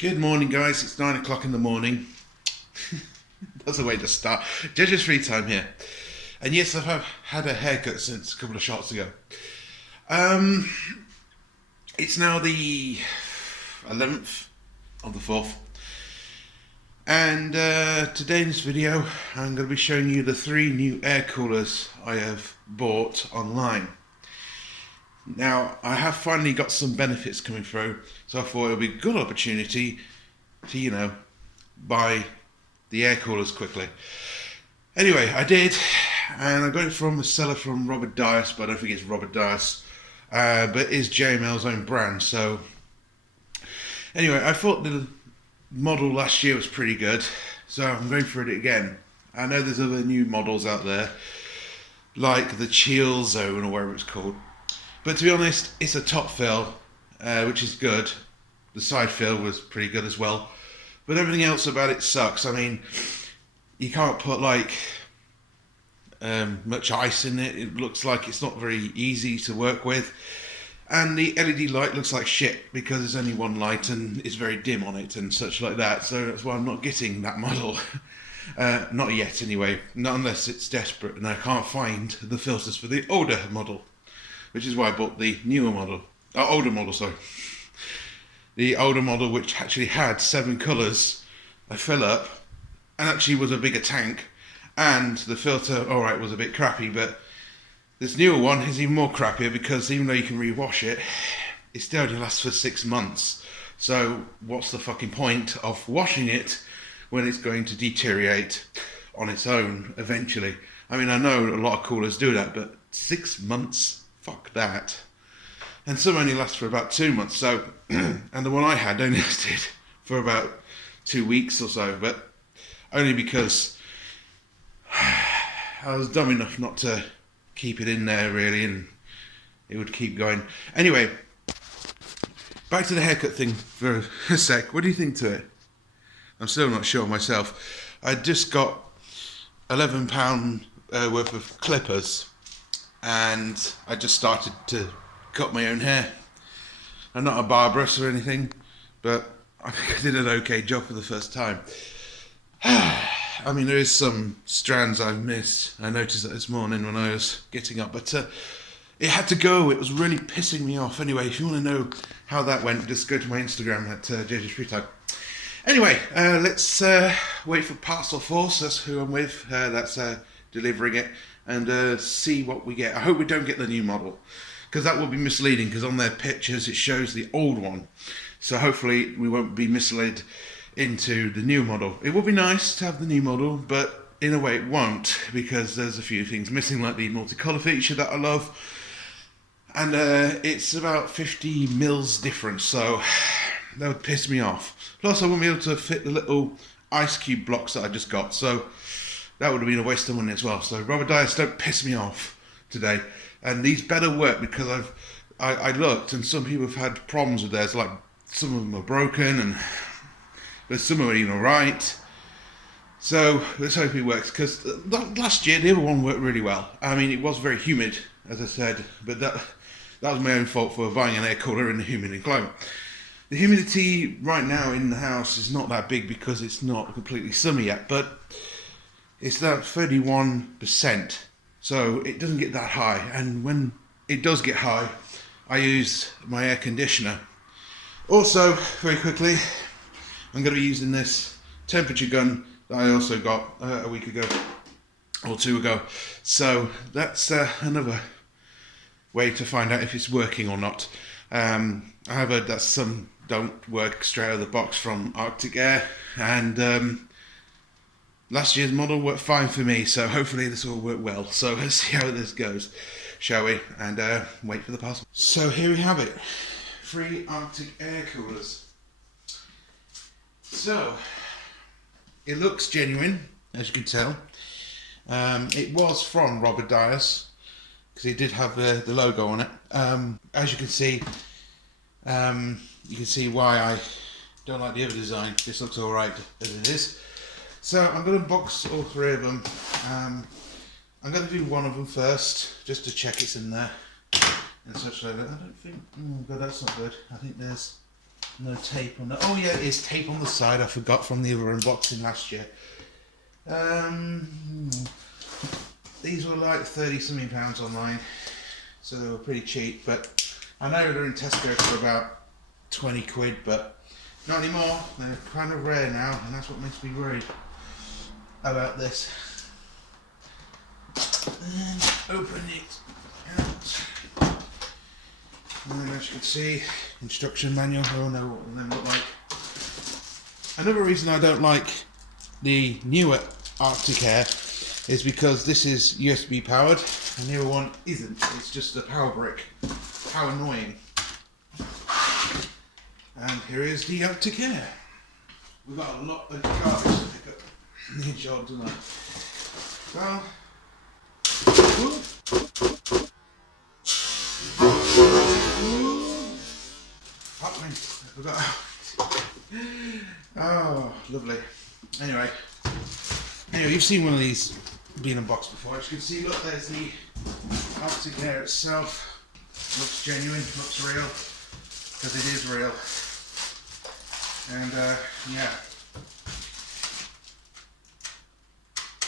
Good morning, guys. It's 9 o'clock in the morning. That's a way to start. Judge's free time here. And yes, I've had a haircut since a couple of shots ago. It's now the 11th of the 4th. And today in this video, I'm going to be showing you the 3 new air coolers I have bought online. Now, I have finally got some benefits coming through, so I thought it would be a good opportunity to, buy the air coolers quickly. Anyway, I did, and I got it from a seller from Robert Dias, but I don't think it's Robert Dias, but it is JML's own brand. So, anyway, I thought the model last year was pretty good, so I'm going for it again. I know there's other new models out there, like the Chill Zone or whatever it's called. But to be honest, it's a top fill, which is good. The side fill was pretty good as well. But everything else about it sucks. I mean, you can't put much ice in it. It looks like it's not very easy to work with. And the LED light looks like shit because there's only one light and it's very dim on it and such like that. So that's why I'm not getting that model. Not yet anyway. Not unless it's desperate and I can't find the filters for the older model. Which is why I bought the newer model, older model, sorry. The older model, which actually had 7 colours, I fill up, and actually was a bigger tank, and the filter, alright, was a bit crappy, but this newer one is even more crappier because even though you can rewash it, it still only lasts for 6 months. So what's the fucking point of washing it when it's going to deteriorate on its own eventually? I mean, I know a lot of coolers do that, but 6 months? Fuck that. And some only last for about 2 months, so and the one I had only lasted for about 2 weeks or so, but only because I was dumb enough not to keep it in there really, and it would keep going. Anyway, back to the haircut thing for a sec. What do you think to it? I'm still not sure myself. I just got £11 worth of clippers, and I just started to cut my own hair. I'm not a barberess or anything, but I think I did an okay job for the first time. I mean, there is some strands I've missed. I noticed that this morning when I was getting up, but it had to go. It was really pissing me off. Anyway, if you want to know how that went, just go to my Instagram at JJ's Free Time. Anyway, let's wait for Parcel Force. That's who I'm with. That's delivering it. And see what we get. I hope we don't get the new model, because that will be misleading, because on their pictures it shows the old one. So hopefully we won't be misled into the new model. It will be nice to have the new model, but in a way it won't, because there's a few things missing, like the multicolour feature that I love. And it's about 50 mils difference, so that would piss me off. Plus I won't be able to fit the little ice cube blocks that I just got, so that would have been a waste of money as well. So Robert Dias, don't piss me off today. And these better work, because I looked and some people have had problems with theirs. Like some of them are broken, but some are even alright. So let's hope it works, because last year the other one worked really well. I mean, it was very humid, as I said, but that was my own fault for buying an air cooler in a humid climate. The humidity right now in the house is not that big because it's not completely summer yet, but it's about 31%, so it doesn't get that high. And when it does get high, I use my air conditioner. Also, very quickly, I'm going to be using this temperature gun that I also got a week ago or 2 ago. So that's another way to find out if it's working or not. I have heard that some don't work straight out of the box from Arctic Air, and last year's model worked fine for me, so hopefully this will work well. So let's see how this goes, shall we? And wait for the parcel. So here we have it. 3 Arctic air coolers. So, it looks genuine, as you can tell. It was from Robert Dias, because he did have the logo on it. As you can see why I don't like the other design. This looks alright as it is. So I'm going to box all 3 of them. I'm going to do one of them first, just to check it's in there and such like that. I don't think, oh god, that's not good. I think there's No tape on the... Oh yeah, it is tape on the side. I forgot from the other unboxing last year. These were like 30-something pounds online, so they were pretty cheap. But I know they're in Tesco for about 20 quid, but not anymore. They're kind of rare now, and that's what makes me worried about this. And open it out. And then, as you can see, instruction manual. I don't know what them look like. Another reason I don't like the newer Arctic Air is because this is USB powered, and the other one isn't. It's just a power brick. How annoying. And here is the Arctic Air. We've got a lot of garbage to pick up. Need job tonight. Well, oh, lovely. Anyway, you've seen one of these being unboxed before. As you can see, look, there's the Arctic Air itself. Looks genuine, looks real, because it is real. And yeah,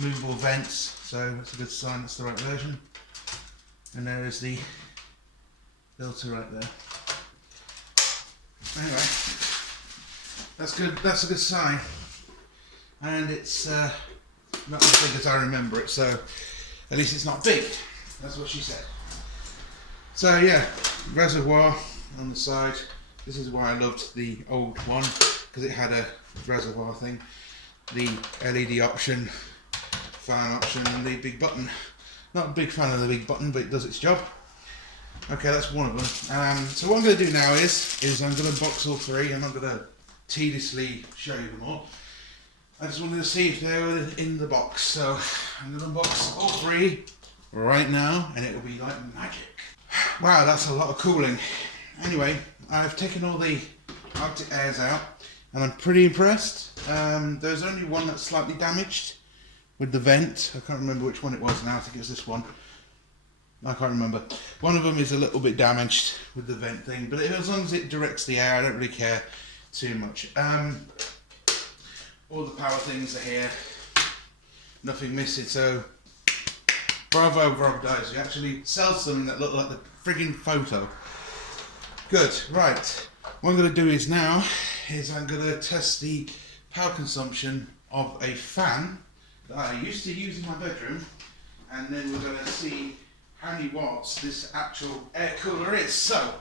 movable vents, so that's a good sign. That's the right version. And there is the filter right there. Anyway, that's good. That's a good sign, and it's not as big as I remember it. So at least it's not big. That's what she said. So yeah, reservoir on the side. This is why I loved the old one, because it had a reservoir thing, the LED option, fan option, and the big button. Not a big fan of the big button, but it does its job. Okay, that's one of them. So what I'm going to do now is I'm going to unbox all three. I'm not going to tediously show you them all. I just wanted to see if they were in the box. So I'm going to unbox all three right now, and it will be like magic. Wow, that's a lot of cooling. Anyway, I've taken all the Arctic Airs out, and I'm pretty impressed. There's only one that's slightly damaged with the vent. I can't remember which one it was now. I think it was this one. I can't remember. One of them is a little bit damaged with the vent thing, but as long as it directs the air, I don't really care too much. All the power things are here. Nothing missing, so bravo, guys. You actually sell something that looked like the frigging photo. Good, right. What I'm going to do is now, I'm going to test the power consumption of a fan that I used to use in my bedroom, and then we're going to see how many watts this actual air cooler is. So,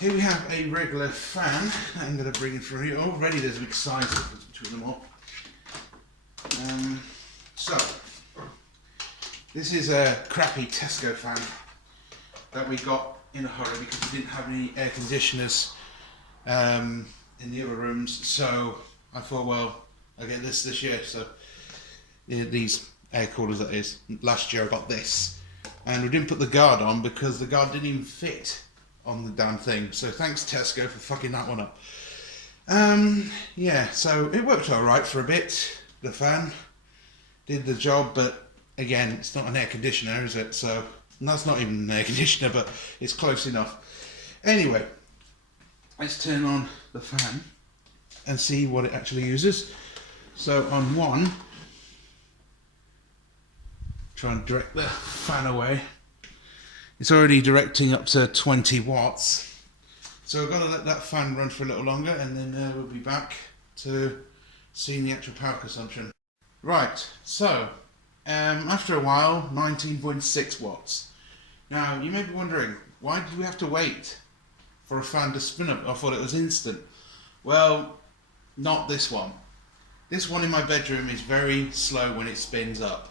here we have a regular fan. I'm going to bring it through here. Already there's a big size difference between them all. So, this is a crappy Tesco fan that we got in a hurry because we didn't have any air conditioners in the other rooms. So, I thought, well, I'll get this year. So, these air coolers, that is. Last year I got this. And we didn't put the guard on because the guard didn't even fit on the damn thing. So thanks Tesco for fucking that one up. Yeah, so it worked alright for a bit. The fan did the job, but again, it's not an air conditioner, is it? So that's not even an air conditioner, but it's close enough. Anyway, let's turn on the fan and see what it actually uses. So on one, try and direct the fan away. It's already directing up to 20 watts. So we've got to let that fan run for a little longer, and then we'll be back to seeing the actual power consumption. Right, so after a while, 19.6 watts. Now you may be wondering, why did we have to wait for a fan to spin up? I thought it was instant. Well, not this one. This one in my bedroom is very slow when it spins up.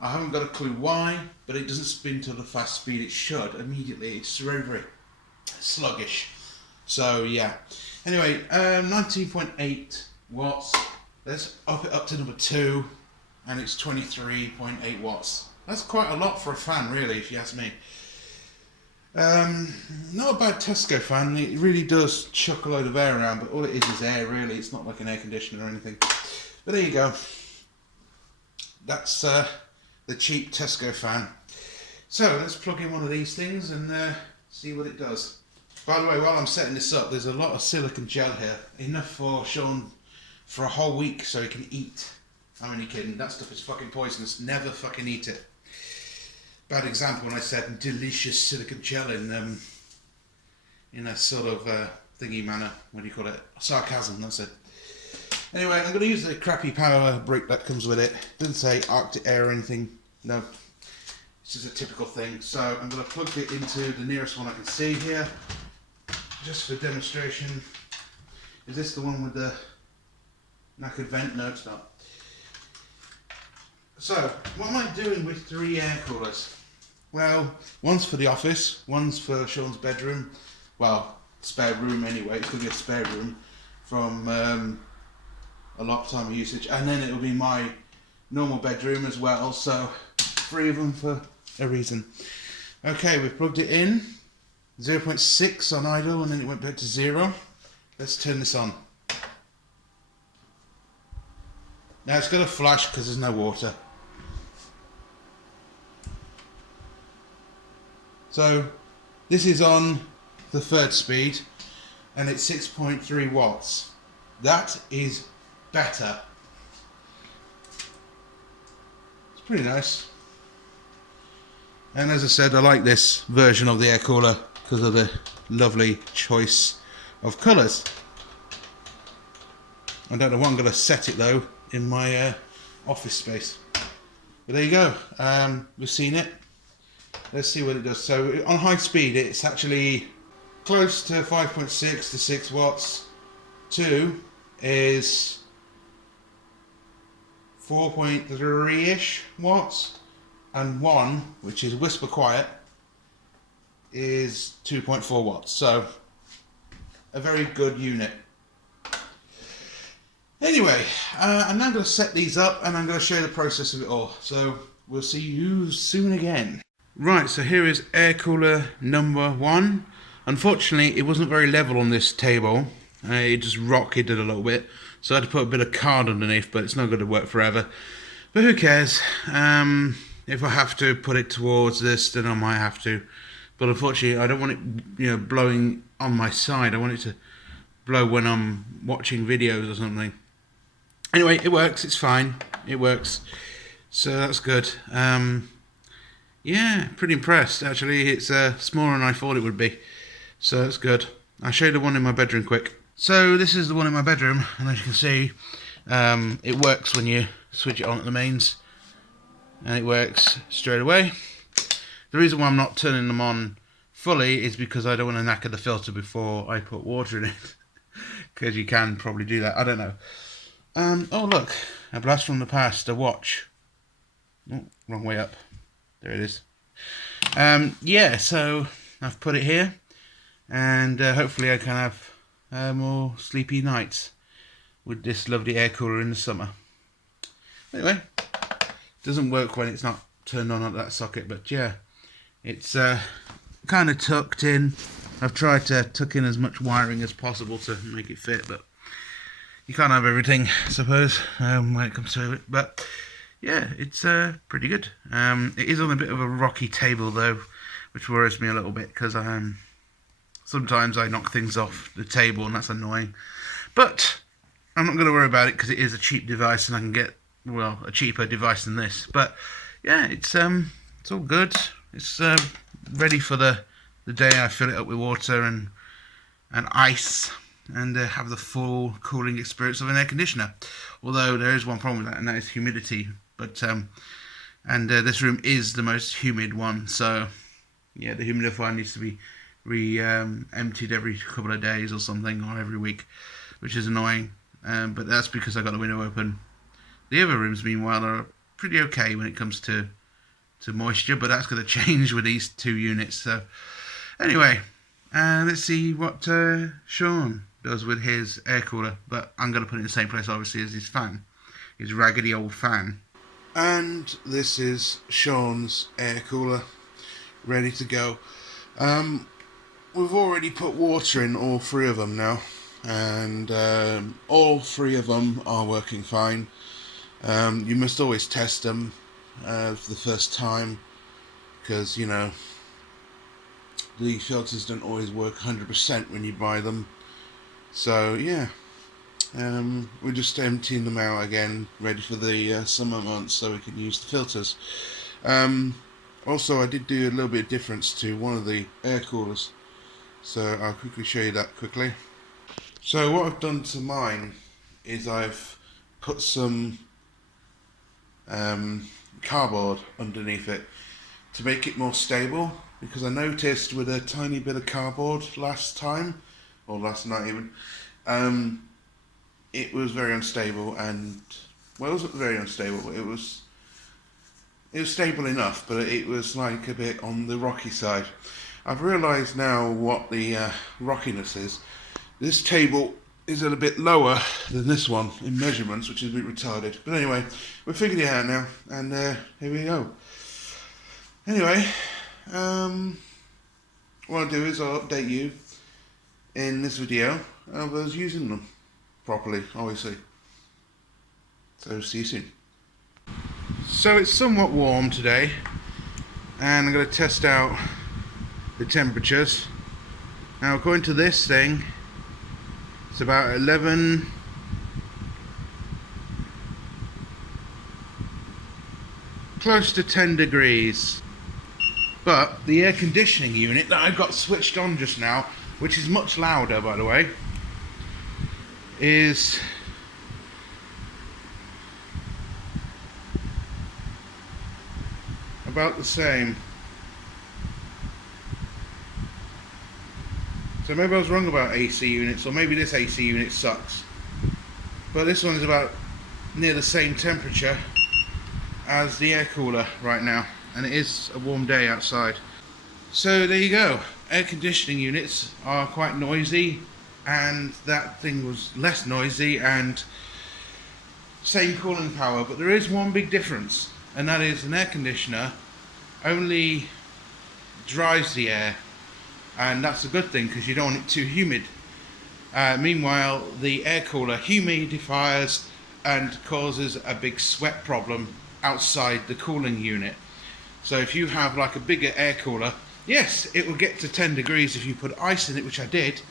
I haven't got a clue why, but it doesn't spin to the fast speed it should immediately. It's very, very sluggish. So yeah. Anyway, 19.8 watts. Let's up it up to number 2, and it's 23.8 watts. That's quite a lot for a fan, really, if you ask me. Not a bad Tesco fan. It really does chuck a load of air around, but all it is air, really. It's not like an air conditioner or anything. But there you go. That's the cheap Tesco fan. So let's plug in one of these things and see what it does. By the way, while I'm setting this up, there's a lot of silicone gel here. Enough for Sean for a whole week so he can eat. I'm only kidding. That stuff is fucking poisonous. Never fucking eat it. Bad example when I said delicious silicone gel in a sort of thingy manner. What do you call it? Sarcasm, that's it. Anyway, I'm going to use the crappy power brick that comes with it. Doesn't say Arctic Air or anything. No. This is a typical thing. So I'm going to plug it into the nearest one I can see here. Just for demonstration. Is this the one with the knackered vent? No, it's not. So, what am I doing with 3 air coolers? Well, one's for the office, one's for Sean's bedroom. Well, spare room anyway. It's going to be a spare room from a lot of time of usage. And then it'll be my normal bedroom as well. So, 3 of them for a reason. Okay, we've plugged it in. 0.6 on idle and then it went back to 0. Let's turn this on. Now it's got a flash because there's no water. So this is on the 3rd speed and it's 6.3 watts. That is better. It's pretty nice. And as I said, I like this version of the air cooler because of the lovely choice of colours. I don't know what I'm going to set it though in my office space. But there you go. We've seen it. Let's see what it does. So on high speed it's actually close to 5.6 to 6 watts. 2 is 4.3-ish watts. And 1, which is whisper quiet, is 2.4 watts. So a very good unit. Anyway, I'm now going to set these up and I'm going to show you the process of it all. So we'll see you soon again. Right, so here is air cooler number 1. Unfortunately, it wasn't very level on this table. It just rocketed a little bit. So I had to put a bit of card underneath, but it's not going to work forever. But who cares? If I have to put it towards this, then I might have to. But unfortunately, I don't want it, blowing on my side. I want it to blow when I'm watching videos or something. Anyway, it works. It's fine. It works. So that's good. Yeah, pretty impressed actually. It's smaller than I thought it would be. So that's good. I'll show you the one in my bedroom quick. So this is the one in my bedroom, and as you can see, it works when you switch it on at the mains. And it works straight away. The reason why I'm not turning them on fully is because I don't want to knacker the filter before I put water in it. Because you can probably do that. I don't know. Oh look, a blast from the past, a watch. Oh, wrong way up. There it is. Yeah, so I've put it here. And hopefully I can have more sleepy nights with this lovely air cooler in the summer. Anyway. Doesn't work when it's not turned on at that socket, but yeah, it's kind of tucked in. I've tried to tuck in as much wiring as possible to make it fit, but you can't have everything, I suppose, when it comes to it. But yeah, it's pretty good. It is on a bit of a rocky table though, which worries me a little bit because sometimes I knock things off the table and that's annoying. But I'm not going to worry about it because it is a cheap device and I can get a cheaper device than this. But yeah, it's all good. It's ready for the day I fill it up with water and ice and have the full cooling experience of an air conditioner. Although there is one problem with that, and that is humidity. But this room is the most humid one, so yeah, the humidifier needs to be emptied every couple of days or something, or every week, which is annoying. But that's because I got the window open. The other rooms, meanwhile, are pretty okay when it comes to moisture, but that's going to change with these 2 units. So, anyway, let's see what Sean does with his air cooler. But I'm going to put it in the same place, obviously, as his fan, his raggedy old fan. And this is Sean's air cooler, ready to go. We've already put water in all 3 of them now, and all 3 of them are working fine. You must always test them for the first time because, the the filters don't always work 100% when you buy them. So yeah, we're just emptying them out again, ready for the summer months so we can use the filters. Also, I did do a little bit of difference to one of the air coolers, so I'll quickly show you that quickly. So what I've done to mine is I've put some cardboard underneath it to make it more stable, because I noticed with a tiny bit of cardboard last time, or last night even, it was very unstable, and well, it wasn't very unstable, but it was stable enough, but it was like a bit on the rocky side. I've realised now what the rockiness is. This table is a little bit lower than this one in measurements, which is a bit retarded. But anyway, we've figured it out now, and here we go. Anyway, what I'll do is I'll update you in this video of us using them properly, obviously. So see you soon. So it's somewhat warm today, and I'm going to test out the temperatures. Now according to this thing, it's about 11, close to 10 degrees. But the air conditioning unit that I've got switched on just now, which is much louder by the way, is about the same. So maybe I was wrong about AC units, or maybe this AC unit sucks. But this one is about near the same temperature as the air cooler right now, and it is a warm day outside. So there you go. Air conditioning units are quite noisy, and that thing was less noisy and same cooling power, but there is one big difference, and that is an air conditioner only dries the air, and that's a good thing because you don't want it too humid. Meanwhile, the air cooler humidifies and causes a big sweat problem outside the cooling unit. So if you have like a bigger air cooler, yes, it will get to 10 degrees if you put ice in it, which I did,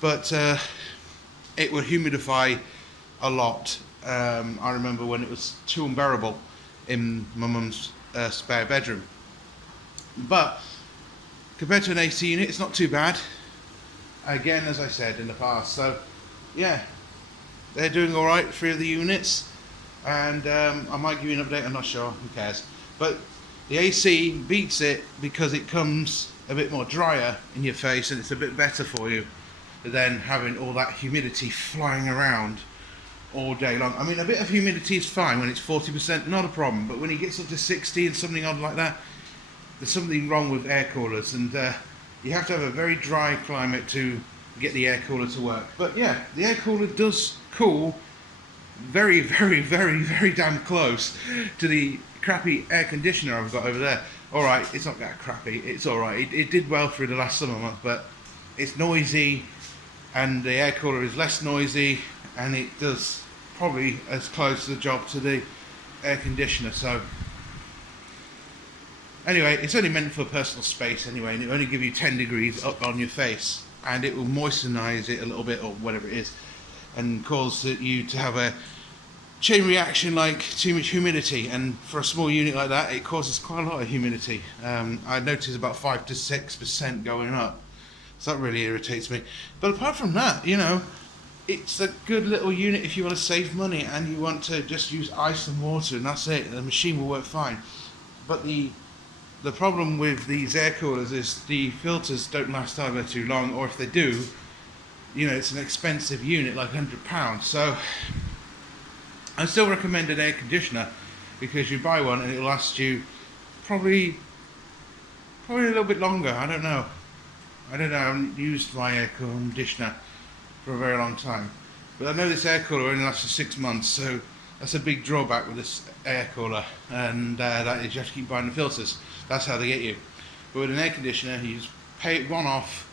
but it will humidify a lot. I remember when it was too unbearable in my mum's spare bedroom. But compared to an AC unit, it's not too bad. Again, as I said in the past. So yeah, they're doing alright, 3 of the units, and I might give you an update, I'm not sure, who cares. But the AC beats it because it comes a bit more drier in your face, and it's a bit better for you than having all that humidity flying around all day long. I mean, a bit of humidity is fine when it's 40%, not a problem, but when it gets up to 60 and something odd like that, there's something wrong with air coolers, and you have to have a very dry climate to get the air cooler to work. But yeah, the air cooler does cool very, very, very, very damn close to the crappy air conditioner I've got over there. Alright, it's not that crappy, it's alright. It did well through the last summer month, but it's noisy, and the air cooler is less noisy, and it does probably as close to the job to the air conditioner. So anyway, it's only meant for personal space anyway, and it will only give you 10 degrees up on your face, and it will moisturize it a little bit, or whatever it is, and cause you to have a chain reaction like too much humidity. And for a small unit like that, it causes quite a lot of humidity. I noticed about 5 to 6% going up, so that really irritates me. But apart from that, you know, it's a good little unit if you want to save money and you want to just use ice and water, and that's it. The machine will work fine. But the problem with these air coolers is the filters don't last either too long, or if they do, you know, it's an expensive unit, like £100. So I still recommend an air conditioner, because you buy one and it'll last you probably a little bit longer. I don't know. I haven't used my air conditioner for a very long time, but I know this air cooler only lasts for 6 months, so that's a big drawback with this air cooler, and that is you have to keep buying the filters. That's how they get you. But with an air conditioner, you just pay it one off,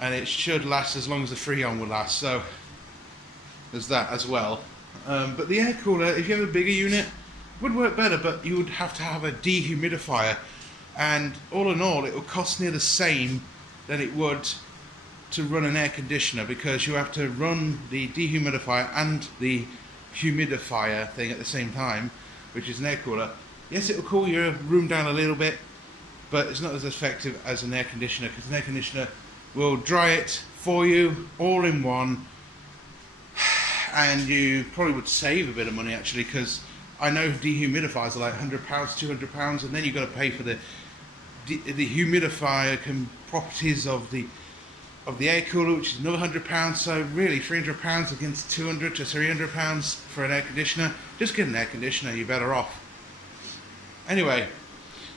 and it should last as long as the Freon will last. So there's that as well. But the air cooler, if you have a bigger unit, would work better, but you would have to have a dehumidifier, and all in all, it will cost near the same than it would to run an air conditioner, because you have to run the dehumidifier and the humidifier thing at the same time, which is an air cooler. Yes, it will cool your room down a little bit, but it's not as effective as an air conditioner, because an air conditioner will dry it for you all in one, and you probably would save a bit of money actually, because I know dehumidifiers are like £100, £200, and then you've got to pay for the humidifier properties of the air cooler, which is another £100. So really, £300 against £200 to £300 for an air conditioner. Just get an air conditioner, you're better off. Anyway,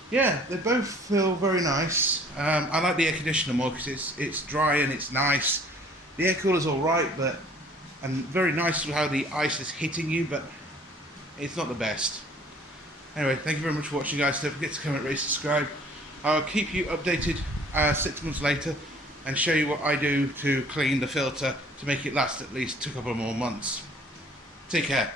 yeah, they both feel very nice. I like the air conditioner more because it's dry and it's nice. The air cooler's all right, and very nice how the ice is hitting you, but it's not the best. Anyway, thank you very much for watching, guys. Don't forget to comment, rate, subscribe. I'll keep you updated 6 months later and show you what I do to clean the filter to make it last at least a couple more months. Take care.